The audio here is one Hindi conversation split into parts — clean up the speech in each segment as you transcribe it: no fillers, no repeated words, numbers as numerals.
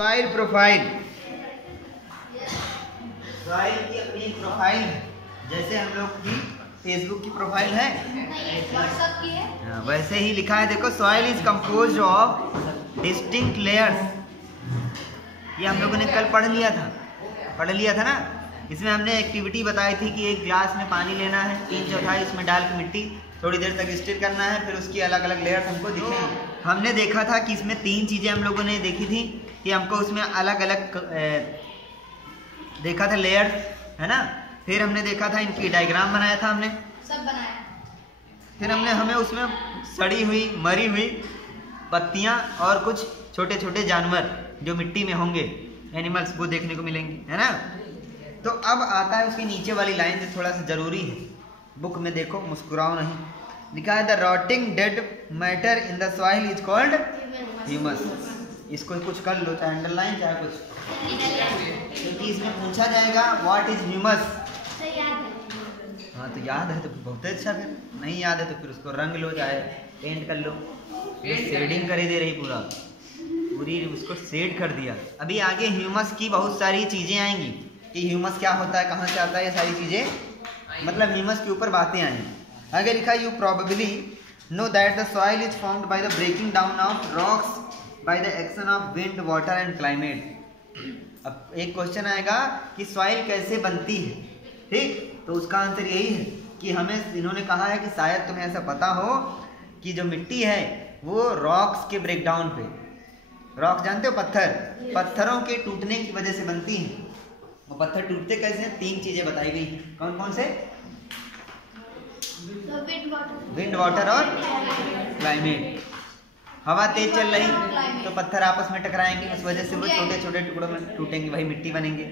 Soil profile. सॉइल की अपनी एक प्रोफाइल है, जैसे हम लोग की फेसबुक की प्रोफाइल है, वैसे ही लिखा है। देखो, soil is composed of distinct layers. ये हम लोगों ने कल पढ़ लिया था ना। इसमें हमने एक्टिविटी बताई थी कि एक ग्लास में पानी लेना है, 3/4 उसमें डाल के मिट्टी थोड़ी देर तक स्टिर करना है, फिर उसकी अलग अलग लेयर्स हमको दिखेंगी। हमने देखा था कि इसमें 3 चीज़ें हम लोगों ने देखी थी कि हमको उसमें अलग अलग देखा था लेयर्स, है ना। फिर हमने देखा था इनकी डायग्राम बनाया था, हमने सब बनाया। फिर हमें उसमें सड़ी हुई मरी हुई पत्तियाँ और कुछ छोटे छोटे जानवर जो मिट्टी में होंगे, एनिमल्स, वो देखने को मिलेंगे, है ना। तो अब आता है उसकी नीचे वाली लाइन जो थोड़ा सा जरूरी है। बुक में देखो, मुस्कुराओ नहीं, लिखा है the rotting dead matter in the soil is called humus. इसको कुछ कर लो, चाहे अंडरलाइन चाहे कुछ, क्योंकि इसमें पूछा जाएगा व्हाट इज ह्यूमस। हाँ तो याद है तो बहुत अच्छा, फिर नहीं याद है तो फिर उसको रंग लो, चाहे पेंट कर लो। शेडिंग कर दे रही, पूरी उसको शेड कर दिया। अभी आगे ह्यूमस की बहुत सारी चीज़ें आएंगी कि ह्यूमस क्या होता है, कहाँ से आता है, ये सारी चीज़ें, मतलब ह्यूमस के ऊपर बातें आएंगी। आगे लिखा you probably know that the soil is formed by the breaking down of rocks by the action of wind, water and climate. अब एक क्वेश्चन आएगा कि सॉइल कैसे बनती है, ठीक, तो उसका आंसर यही है कि हमें इन्होंने कहा है कि शायद तुम्हें ऐसा पता हो कि जो मिट्टी है वो रॉक्स के ब्रेकडाउन पे, रॉक्स जानते हो, पत्थरों के टूटने की वजह से बनती हैं। वो पत्थर टूटते कैसे हैं, 3 चीजें बताई गई। कौन कौन से? विंड, वाटर और क्लाइमेट। हवा तेज चल रही तो पत्थर आपस में टकराएंगे, उस वजह से वो छोटे छोटे टुकड़ों में टूटेंगे, वही मिट्टी बनेंगे।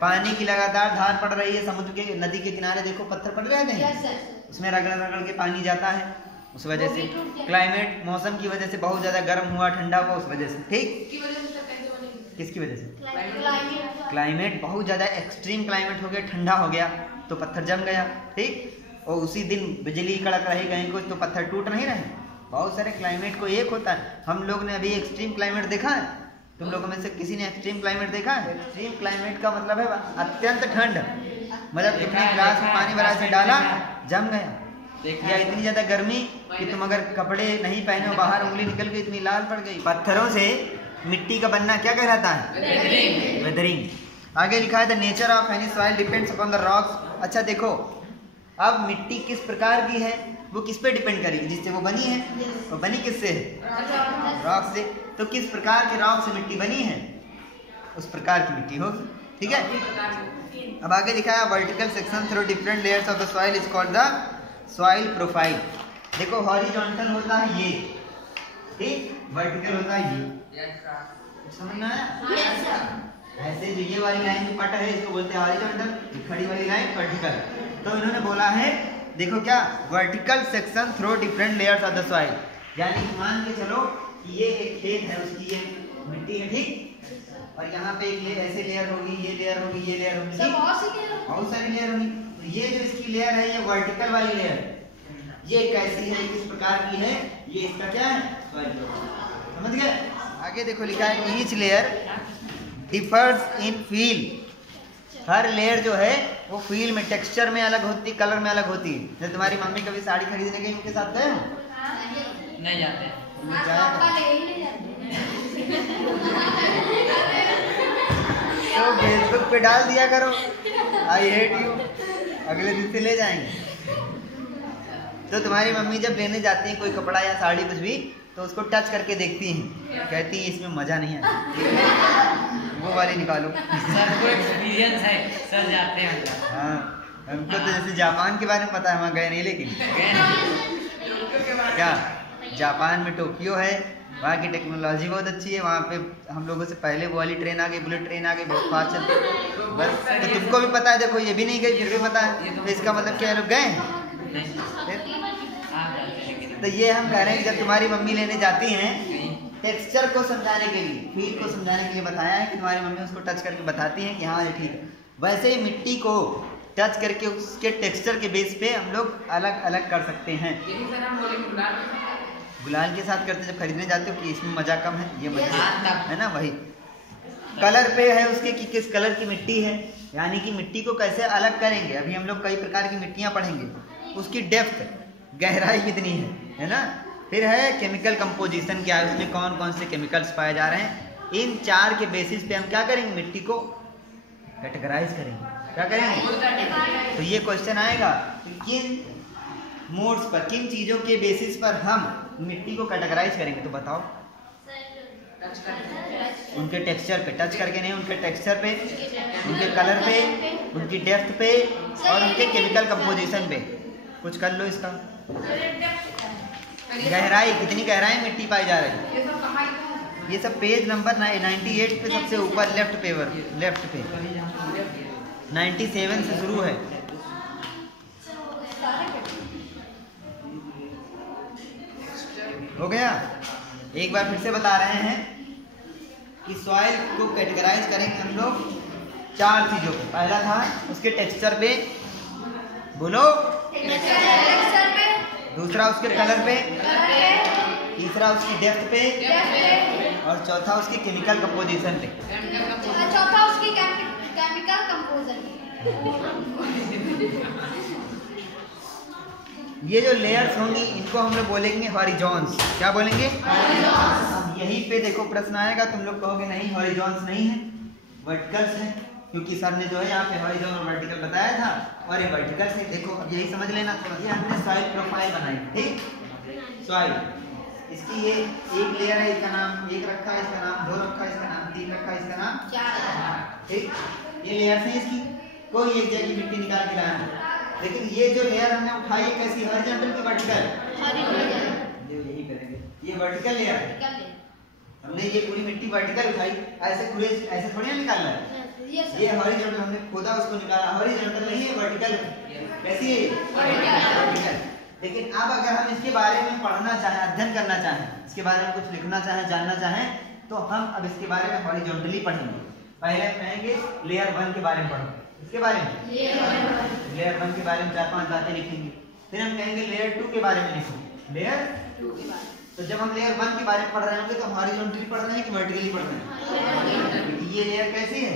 पानी की लगातार धार पड़ रही है, समुद्र के नदी के किनारे देखो पत्थर पड़ रहे हैं, उसमें रगड़ रगड़ के पानी जाता है, उस वजह से। क्लाइमेट, मौसम की वजह से बहुत ज्यादा गर्म हुआ, ठंडा हुआ, उस वजह से, ठीक। किसकी वजह से? क्लाइमेट बहुत ज्यादा एक्सट्रीम क्लाइमेट हो गया, ठंडा हो गया तो पत्थर जम गया, ठीक। और उसी दिन बिजली कड़क रही कहीं कुछ तो पत्थर टूट नहीं रहे। बहुत सारे क्लाइमेट को एक होता है। हम लोग ने अभी एक्सट्रीम क्लाइमेट देखा है? तुम लोगों में से किसी ने एक्सट्रीम क्लाइमेट देखा है? एक्सट्रीम क्लाइमेट का मतलब है अत्यंत ठंड, मतलब तुमने गिलास में पानी भरा से डाला जम गया, या इतनी ज्यादा गर्मी कि तुम अगर कपड़े नहीं पहने हो, बाहर उंगली निकल गई, इतनी लाल पड़ गई। पत्थरों से मिट्टी का बनना क्या कहलाता है? वेदरिंग। आगे लिखा है the nature of any soil depends upon the rocks. अच्छा देखो, अब मिट्टी किस प्रकार की है वो किस पे डिपेंड करेगी? जिससे वो बनी है। वो बनी किससे है? रॉक से। तो किस प्रकार के रॉक से मिट्टी बनी है, उस प्रकार की मिट्टी होगी, ठीक है। अब आगे लिखा है vertical section through different layers of the soil is called the soil profile. देखो, हॉरिजॉन्टल होता है ये, ठीक, वर्टिकल होता है ये, समझना है? ऐसे जो ये वाली लाइन की पट है इसको बोलते हैं हॉरिजॉन्टल, खड़ी वाली लाइन वर्टिकल। तो इन्होंने बोला है, देखो क्या, vertical section through different layers of the soil, यानी मान के चलो कि ये एक खेत है, उसकी ये मिट्टी है, ठीक, और यहाँ पे एक ऐसे लेयर होगी, ये लेयर होगी, ये लेयर होगी, बहुत सारी लेयर होगी। तो ये जो इसकी लेयर है, ये वर्टिकल वाली लेयर, ये कैसी है, किस प्रकार की है, ये इसका क्या है, सॉइल प्रोफाइल, समझ गए। आगे देखो लिखा है ईच लेयर डिफर्स इन फील। हर लेयर जो है वो फील में, टेक्सचर में अलग होती, कलर में अलग होती है। जैसे तुम्हारी मम्मी कभी साड़ी खरीदने गई, उनके साथ गए हो? नहीं जाते। तो फेसबुक पे डाल दिया करो आई हेट यू, अगले दिन से ले जाएंगे। तो तुम्हारी मम्मी जब लेने जाती है कोई कपड़ा या साड़ी कुछ भी, तो उसको टच करके देखती हैं, कहती हैं इसमें मजा नहीं है, वो वाली निकालो। सर को एक्सपीरियंस है, सर जाते हैं। हाँ, हमको तो जैसे जापान के बारे में पता है, वहाँ गए नहीं, लेकिन क्या जापान में टोक्यो है, वहाँ की टेक्नोलॉजी बहुत अच्छी है। वहाँ पे हम लोगों से पहले वो वाली ट्रेन आ गई, बुलेट ट्रेन आ गई, बहुत फास्ट चलती है। बस तो तुमको भी पता है, देखो ये भी नहीं गई फिर भी पता है, तो इसका मतलब क्या लोग गए? तो ये हम कह रहे हैं कि जब तुम्हारी मम्मी लेने जाती हैं, टेक्सचर को समझाने के लिए, फील को समझाने के लिए बताया है कि तुम्हारी मम्मी उसको टच करके बताती हैं कि हाँ ये ठीक है। वैसे ही मिट्टी को टच करके उसके टेक्सचर के बेस पे हम लोग अलग अलग कर सकते हैं। गुलाल के साथ करते जब खरीदने जाते हो कि इसमें मजा कम है, ये मजा है ना, वही। कलर पे है उसके कि किस कलर की मिट्टी है, यानी कि मिट्टी को कैसे अलग करेंगे। अभी हम लोग कई प्रकार की मिट्टियाँ पढ़ेंगे, उसकी डेप्थ गहराई कितनी है ना। फिर है केमिकल कंपोजिशन क्या है, उसमें कौन कौन से केमिकल्स पाए जा रहे हैं। इन 4 के बेसिस पे हम क्या करेंगे, मिट्टी को कैटेगराइज करेंगे। क्या करेंगे, तो ये क्वेश्चन आएगा कि किन मोड्स पर, किन चीज़ों के बेसिस पर हम मिट्टी को कैटेगराइज करेंगे। तो बताओ, उनके टेक्सचर पे, टच करके नहीं, उनके टेक्सचर पे, उनके कलर पे, उनकी डेप्थ पे और उनके केमिकल कंपोजिशन पे। कुछ कर लो इसका। गहराई, कितनी गहराई मिट्टी पाई जा रही है, ये सब पेज नंबर 98 पे सबसे ऊपर लेफ्ट पे 97 से शुरू है। हो गया। एक बार फिर से बता रहे हैं कि सॉइल को कैटेगराइज करेंगे हम लोग 4 चीजों पे। पहला था उसके टेक्सचर पे, बोलो, दूसरा उसके कलर पे, तीसरा उसकी डेप्थ पे और चौथा उसकी केमिकल कंपोजिशन पे। चौथा उसकी केमिकल कंपोजिशन। ये जो लेयर्स होंगी इनको हम लोग बोलेंगे हॉरिजॉन्स। क्या बोलेंगे? अब यहीं पे देखो प्रश्न आएगा, तुम लोग कहोगे नहीं हॉरिजॉन्स नहीं है, वर्टिकल्स है, क्योंकि सर ने जो है यहाँ पे हॉरिजॉन और वर्टिकल बताया था और ये वर्टिकल्स है। देखो अब यही समझ लेना थोड़ा। ये हमने सॉइल प्रोफाइल बनाई, ठीक। सॉइल, इसकी ये एक लेयर है, इसका नाम 1 रखा है, इसका नाम 2 रखा है, इसका नाम 3 रखा है, इसका नाम 4, ठीक। ये लेयर्स है इसकी, कोई एक जगह मिट्टी निकाल के लाना। लेकिन ये जो लेयर हमने उठाई है कैसी, हॉरिजॉन्टल की वर्टिकल? यही करेंगे, ये वर्टिकल लेयर है। हमने ये पूरी मिट्टी वर्टिकल उठाई, ऐसे थोड़ी ना निकालना है। ये हॉरिजॉन्टल हमने खोदा, उसको निकाला, हॉरिजॉन्टल नहीं है, वर्टिकल कैसी है? वर्टिकल। लेकिन अब अगर हम इसके बारे में पढ़ना चाहें, अध्ययन करना चाहें, इसके बारे में कुछ लिखना चाहें, जानना चाहें, तो हम अब इसके बारे में हॉरिजॉन्टली पढ़ेंगे। पहले हम कहेंगे लेयर 1 के बारे में पढ़ो, इसके बारे में लेयर 1 के बारे में 4-5 बातें लिखेंगे। फिर हम कहेंगे लेयर 2 के बारे में लिखो, लेयर 2 के बारे में। तो जब हम लेयर 1 के बारे में पढ़ रहे होंगे तो हम हॉरिजॉन्टली पढ़ रहे हैं कि वर्टिकली पढ़ रहे हैं? ये लेयर कैसी है?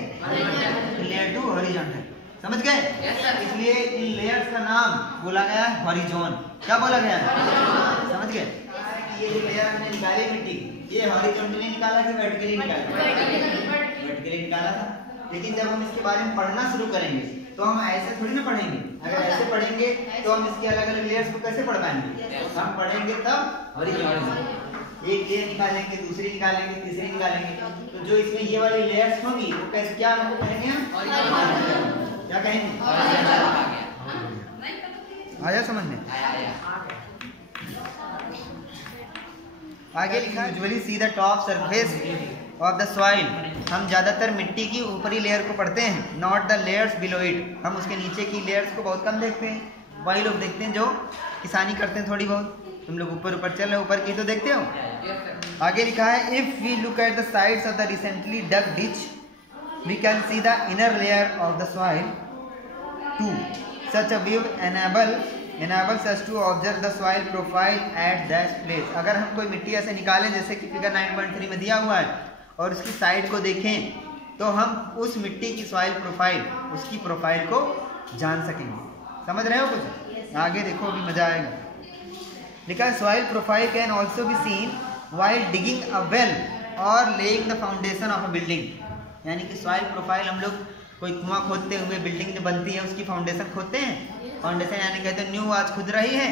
Layer 2 horizontal. समझ गए? इसलिए इन लेयर्स का नाम बोला गया है हॉरिजॉन। क्या बोला गया है? समझ गए? ये जो लेयर हमने निकाली मिट्टी, ये हॉरिजॉन्टली निकाला कि वर्टिकली निकाला? वर्टिकली निकाला था। लेकिन जब हम इसके बारे में पढ़ना शुरू करेंगे तो हम ऐसे थोड़ी ना पढ़ेंगे। अगर ऐसे पढ़ेंगे तो हम इसके अलग अलग लेयर्स को कैसे पढ़ पाएंगे? हम पढ़ेंगे तब हॉरिजॉन्टल। एक लेयर निकालेंगे, दूसरी निकालेंगे, तीसरी निकालेंगे, तो जो इसमें ये वाली लेयर्स होंगी वो कैसे, क्या कहेंगे हम? क्या कहेंगे? आया समझ में? आगे लिखा usually see the top surface of the soil. हम ज़्यादातर मिट्टी की ऊपरी लेयर को पढ़ते हैं, not the layers below it. हम उसके नीचे की लेयर्स को बहुत कम देखते हैं। वही लोग देखते हैं जो किसानी करते हैं थोड़ी बहुत। तुम लोग ऊपर ऊपर चल रहे, ऊपर की तो देखते हो। आगे लिखा है if we look at the sides of the recently dug ditch we can see the inner layer of the soil to such a view enables us to observe the soil profile at that place। अगर हम कोई मिट्टी ऐसे निकालें जैसे कि फिगर 9.3 में दिया हुआ है और उसकी साइड को देखें तो हम उस मिट्टी की सॉइल प्रोफाइल, उसकी प्रोफाइल को जान सकेंगे। समझ रहे हो कुछ? आगे देखो, अभी मजा आएगा। लिखा है soil profile can also be seen while digging a well or laying the foundation of a building। यानी कि सॉइल प्रोफाइल हम लोग कोई कुआं खोदते हुए बिल्डिंग जो बनती है उसकी फाउंडेशन खोदते हैं। फाउंडेशन यानी कहते हैं न्यू आज खुद रही है,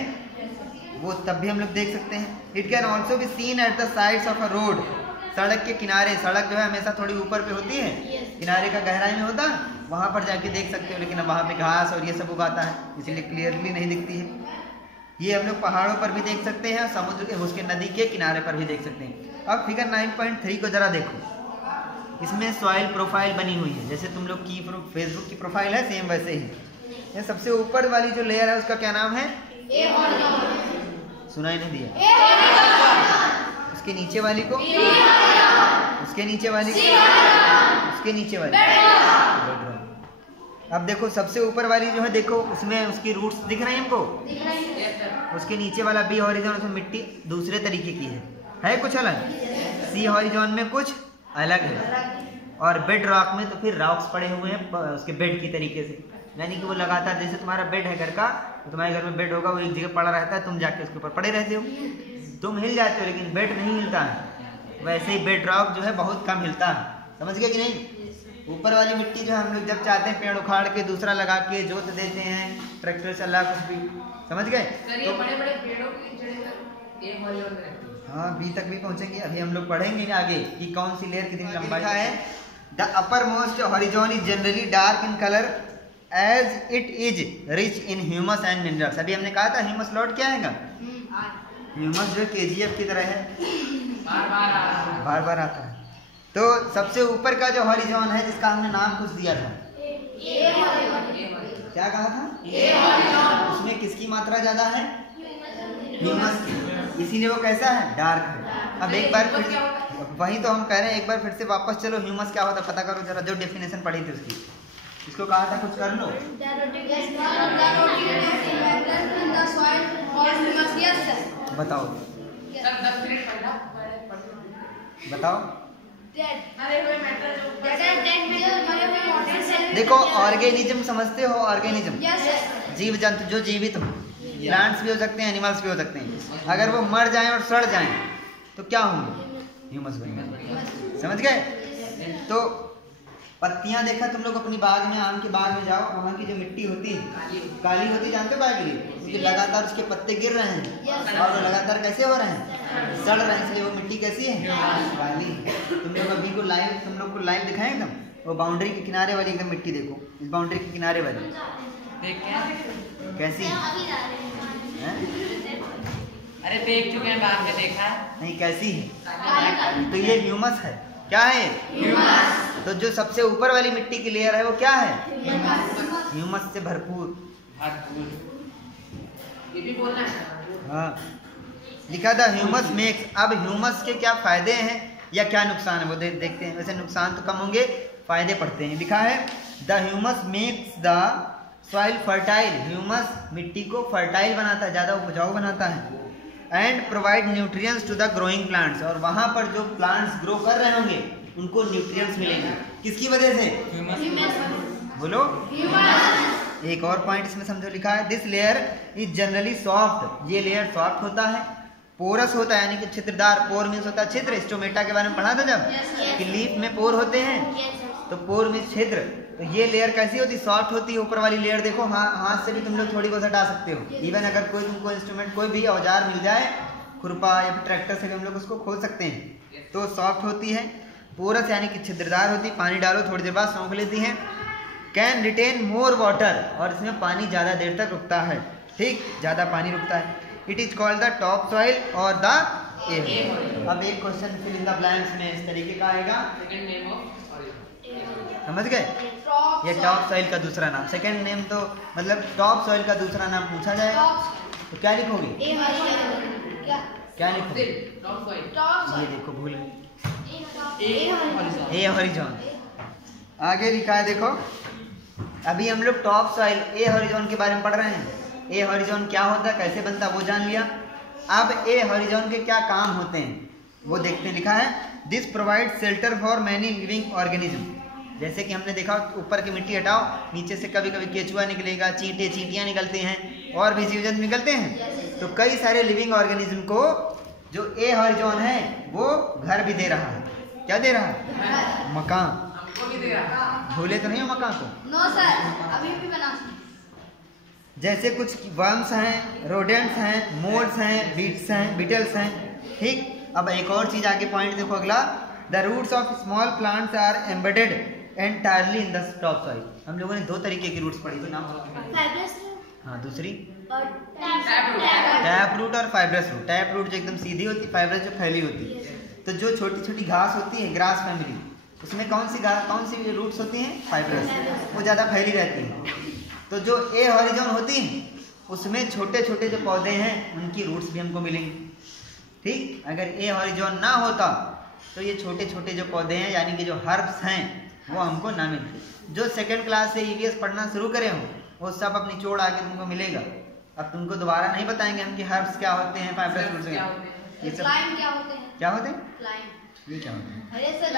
वो तब भी हम लोग देख सकते हैं। It can also be seen eight the sides of a road. सड़क के किनारे, सड़क जो है हमेशा थोड़ी ऊपर पे होती है, किनारे का गहराई में होता है, वहाँ पर जाके देख सकते हो। लेकिन अब वहाँ पे घास और ये सब उगाता है इसलिए क्लियरली नहीं दिखती है। ये हम लोग पहाड़ों पर भी देख सकते हैं, समुद्र के, उसके नदी के किनारे पर भी देख सकते हैं। अब फिगर 9.3 को जरा देखो, इसमें सॉइल प्रोफाइल बनी हुई है जैसे तुम लोग की फेसबुक की प्रोफाइल है, सेम वैसे ही। ये सबसे ऊपर वाली जो लेयर है उसका क्या नाम है? सुनाई नहीं दिया? उसके नीचे वाली को, उसके नीचे वाली को, उसके नीचे वाली। अब देखो सबसे ऊपर वाली जो है, देखो उसमें उसकी रूट्स दिख रही है हमको। उसके नीचे वाला बी हॉरिजॉन, उसमें मिट्टी दूसरे तरीके की है कुछ अलग। सी हॉरिजॉन में कुछ अलग है और बेड रॉक में तो फिर रॉक्स पड़े हुए हैं उसके बेड की तरीके से, यानी कि वो लगातार, जैसे तुम्हारा बेड है घर का, तो तुम्हारे घर में बेड होगा, वो एक जगह पड़ा रहता है, तुम जाके उसके ऊपर पड़े रहते हो, तुम हिल जाते हो लेकिन बेड नहीं हिलता है। वैसे ही बेड रॉक जो है बहुत कम हिलता है, समझ गए कि नहीं। ऊपर वाली मिट्टी जो हम लोग जब चाहते हैं पेड़ उखाड़ के दूसरा लगा के जोत देते हैं, ट्रैक्टर से अल्लाह कुछ भी, समझ गए। तो बड़े बड़े पेड़ों की जड़ें एक हॉरिजॉन में रहती है। हाँ, बी तक भी पहुंचेंगे, अभी हम लोग पढ़ेंगे आगे कि कौन सी लेयर कितनी लंबाई है। The uppermost horizon is generally dark in colour as it is rich in humus and minerals. अभी हमने कहा था ह्यूमस लॉर्ड क्या है, ह्यूमस जो KGF की तरह है, बार बार आता है। तो सबसे ऊपर का जो हॉरिजॉन है जिसका हमने नाम कुछ दिया था, क्या कहा था, उसमें किसकी मात्रा ज्यादा है, ह्यूमस की, इसीलिए वो कैसा है, डार्क है। अब एक बार फिर वही तो हम कह रहे हैं, एक बार फिर से वापस चलो, ह्यूमस क्या होता है पता करो जरा, जो डेफिनेशन पढ़ी थी उसकी, इसको कहा था कुछ कर लो। बताओ बताओ। देखो ऑर्गेनिज्म समझते हो, ऑर्गेनिज्म जीव जंतु जो जीवित हो, प्लांट्स भी हो सकते हैं, एनिमल्स भी हो सकते हैं, अगर वो मर जाएं और सड़ जाएं तो क्या होंगे, ह्यूमस बनेंगे, समझ गए। तो पत्तियां देखा तुम लोग अपनी बाग में, आम के बाग में जाओ, वहाँ की जो मिट्टी होती है काली होती, जानते हो क्या के लिए, क्योंकि लगातार उसके पत्ते गिर रहे हैं और वो लगातार कैसे हो रहे हैं, सड़ रहे हैं, इसलिए वो मिट्टी कैसी है, काली। तुम लोग अभी को लाइव, तुम लोग को लाइव दिखाएं एकदम, वो बाउंड्री के किनारे वाली एकदम मिट्टी देखो, इस बाउंड्री के किनारे वाली कैसी है? अरे देख चुके हैं, बाद में देखा नहीं, कैसी है, तो ये ह्यूमस है, क्या है ह्यूमस। तो जो सबसे ऊपर वाली मिट्टी की लेयर है वो क्या है, ह्यूमस से भरपूर। ये भी बोलना है। हाँ, लिखा था ह्यूमस मेक्स। अब ह्यूमस के क्या फायदे हैं या क्या नुकसान है वो देखते हैं। वैसे नुकसान तो कम होंगे, फायदे पढ़ते हैं। लिखा है the humus makes the soil fertile. Humus मिट्टी को फर्टाइल बनाता है, ज़्यादा उपजाऊ बनाता है। And provide nutrients to the growing plants. और वहाँ पर जो प्लांट्स ग्रो कर रहे होंगे उनको न्यूट्रिएंट्स मिलेंगे। किसकी वजह से, बोलो। एक और पॉइंट इसमें समझो, लिखा है this layer is generally soft. ये लेयर सॉफ्ट होता है, पोरस होता है, यानी कि छिद्रदार। पोर मीन्स होता है छिद्र। स्टोमेटा के बारे में पढ़ा था जब, कि लीफ में पोर होते हैं, तो पोर मीन्स छिद्र। तो ये लेयर कैसी होती, सॉफ्ट होती है। ऊपर वाली लेयर देखो, हाथ से भी तुम लोग थोड़ी बहुत हटा सकते हो। इवन अगर कोई तुमको इंस्ट्रूमेंट, कोई भी औजार मिल जाए, खुरपा या फिर ट्रैक्टर से भी हम लोग उसको खोल सकते हैं। तो सॉफ्ट होती है। पोरस यानी कि छिद्रदार होती, पानी डालो थोड़ी देर बाद सोख लेती है। कैन रिटेन मोर वाटर, और इसमें पानी ज़्यादा देर तक रुकता है। ठीक, ज़्यादा पानी रुकता है। It is called the top soil or the A. अब एक question fill in the blanks में इस तरीके का आएगा, समझ गए। ये टॉप सॉइल का दूसरा नाम, सेकंड नेम तो मतलब टॉप सॉइल का दूसरा नाम पूछा जाएगा तो क्या लिखोगे, क्या लिखोगे, ये देखो भूल गए, ए हॉरिजॉन। आगे लिखा है देखो, अभी हम लोग टॉप सॉइल ए हॉरिजॉन के बारे में पढ़ रहे हैं। ए हॉरिजॉन क्या होता है, कैसे बनता है वो जान लिया। अब ए हॉरिजॉन के क्या काम होते हैं वो देखते हैं। लिखा है this provide shelter for many living organism. जैसे कि हमने देखा, ऊपर की मिट्टी हटाओ, नीचे से कभी कभी केचुआ निकलेगा, चींटे चींटियाँ निकलते हैं, और भी जीव जंतु निकलते हैं। तो कई सारे लिविंग ऑर्गेनिज्म को जो ए हॉरिजॉन है वो घर भी दे रहा है। क्या दे रहा है, मकान। भूले तो नहीं हो मकान को? नो सर, अभी भी बना। जैसे कुछ वर्म्स हैं, रोडेंट्स हैं, मोल्ड्स हैं, बीटल्स हैं। ठीक, अब एक और चीज आगे पॉइंट देखो अगला, the roots of small plants are embedded entirely in the top soil. हम लोगों ने दो तरीके की रूट्स पढ़ी, तो नाम हाँ, दूसरी टैप रूट और फाइब्रस रूट। टैप रूट जो एकदम सीधी होती, फाइब्रस जो फैली होती। तो जो छोटी छोटी घास होती है, ग्रास फैमिली, उसमें कौन सी रूट्स होती हैं, फाइब्रस, वो ज़्यादा फैली रहती हैं। तो जो ए हॉरिजॉन होती है उसमें छोटे छोटे जो पौधे हैं उनकी रूट्स भी हमको मिलेंगी। ठीक, अगर ए हॉरिजॉन ना होता तो ये छोटे छोटे जो पौधे हैं यानी कि जो हर्ब्स हैं वो हमको ना मिलते। जो सेकंड क्लास से ईवीएस पढ़ना शुरू करे हो वो सब अपनी चोट आके तुमको मिलेगा। अब तुमको दोबारा नहीं बताएंगे हम कि हर्ब्स क्या होते हैं, फाइब्रस रूट्स क्या, ये सब क्लाइम क्या होते हैं? क्या होते हैं? क्लाइम। ये क्या होते हैं? अरे सर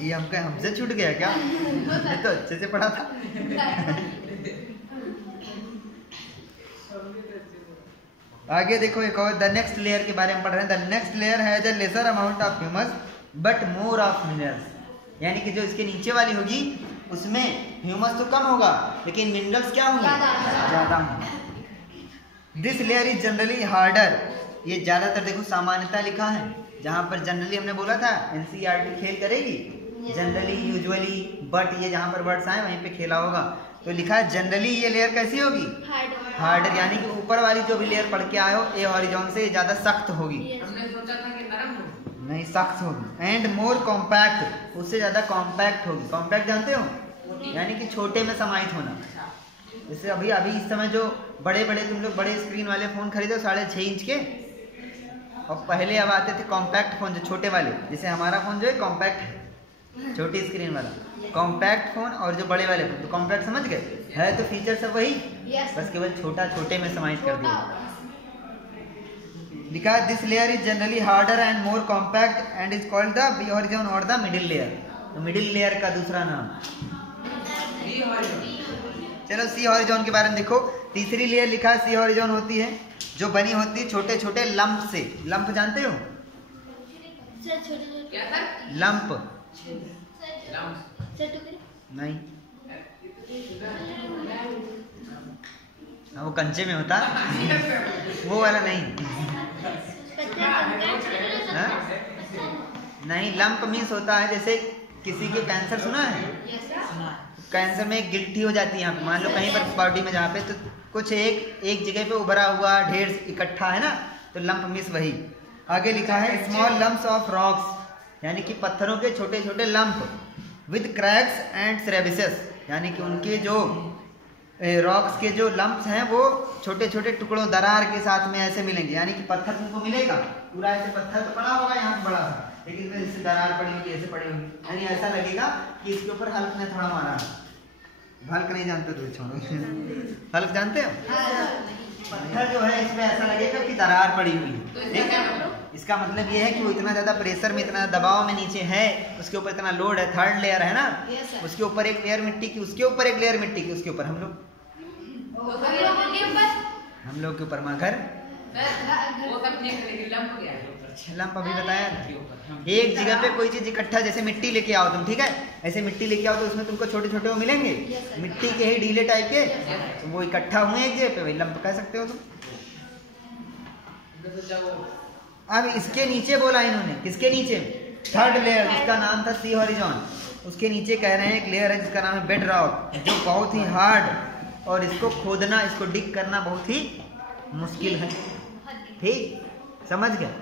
ये ये हमसे छूट गया क्या? ये तो अच्छे से पढ़ा था। आगे देखो एक और द नेक्स्ट लेयर के बारे में पढ़ रहे हैं। The next layer has a lesser amount of humus but more of minerals, यानी कि जो इसके नीचे वाली होगी उसमें ह्यूमस तो कम होगा लेकिन मिनरल्स क्या होंगे? ज्यादा होंगे। This layer is generally harder, ये ज्यादातर देखो सामान्यता लिखा है, जहां पर जनरली हमने बोला था एनसीईआरटी खेल करेगी, जनरली यूजुअली बट ये जहां पर वर्ड्स आए वहीं पे खेला होगा। तो लिखा है जनरली ये लेयर कैसी होगी? हार्डर, यानी कि ऊपर वाली जो भी लेयर पढ़ के आए हो ए हॉरिजॉन से ज्यादा सख्त होगी। हमने सोचा था कि नरम होगी, नहीं सख्त होगी। एंड मोर कॉम्पैक्ट, उससे ज्यादा कॉम्पैक्ट होगी। कॉम्पैक्ट जानते हो? यानी कि छोटे में समाहित होना। जैसे अभी अभी इस समय जो बड़े बड़े तुम लोग बड़े स्क्रीन वाले फोन खरीदो 6.5 इंच के, और पहले अब आते थे कॉम्पैक्ट फोन जो छोटे वाले, जैसे हमारा फोन जो है कॉम्पैक्ट है, छोटी स्क्रीन वाला कॉम्पैक्ट फोन, और जो बड़े वाले फोन तो कॉम्पैक्ट समझ गए है, तो फीचर सब वही, बस केवल छोटा छोटे में समाहित कर दिया। लिखा this layer is generally harder and more compact and is called the B horizon or the middle layer. तो मिडिल लेयर का दूसरा नाम। चलो सी हॉरिजॉन के बारे में देखो। तीसरी लेयर लिखा है सी हॉरिजॉन होती है जो बनी होती है छोटे छोटे लंप से। लंप जानते हो? क्या था? लंप नहीं, वो कंचे में होता वो वाला नहीं। हाँ? नहीं, लंप मीन्स होता है जैसे किसी के कैंसर सुना है? कैंसर में एक गिल्टी हो जाती है यहाँ पे, मान लो कहीं पर बॉडी में, जहाँ पे तो कुछ एक जगह पे उभरा हुआ ढेर इकट्ठा है ना, तो लंप मीन्स वही। आगे लिखा है स्मॉल लंप्स ऑफ रॉक्स, यानी कि पत्थरों के छोटे छोटे lump with cracks and crevices, यानी कि उनके जो रॉक्स के जो लंप्स हैं वो छोटे छोटे टुकड़ों दरार के साथ में ऐसे मिलेंगे। यानी कि पत्थर तुमको मिलेगा पूरा ऐसे, पत्थर तो पड़ा होगा यहाँ बड़ा सा, लेकिन इसमें इससे दरार पड़ी होगी, ऐसे पड़ी होगी, यानी ऐसा लगेगा कि इसके ऊपर हल्क ने थोड़ा मारा है। हल्क नहीं जानते तो छोड़ो। हल्क जानते हो? पत्थर जो है इसमें ऐसा लगेगा कि दरार पड़ी हुई है, ठीक है? इसका मतलब ये है कि वो इतना ज्यादा प्रेशर में, इतना दबाव में नीचे है, उसके ऊपर इतना लोड है, थर्ड लेयर है ना, उसके ऊपर एक लेयर मिट्टी की, उसके ऊपर एक लेयर मिट्टी की, उसके ऊपर हम लोग के ऊपर मगर लंप अभी बताया था। एक जगह पे कोई चीज इकट्ठा, जैसे मिट्टी लेके आओ तुम, ठीक है, ऐसे मिट्टी लेके आओ तो उसमें तुमको छोटे छोटे वो मिलेंगे, मिट्टी के ही ढीले टाइप के, तो वो इकट्ठा हुए एक जगह पे, वही लंप कह सकते हो तुम। अब इसके नीचे बोला इन्होंने, किसके नीचे? थर्ड लेयर, जिसका नाम था सी हॉरिजॉन, उसके नीचे कह रहे हैं एक लेयर है जिसका नाम है बेड रॉक, जो बहुत ही हार्ड, और इसको खोदना, इसको डिग करना बहुत ही मुश्किल है। ठीक, समझ गए?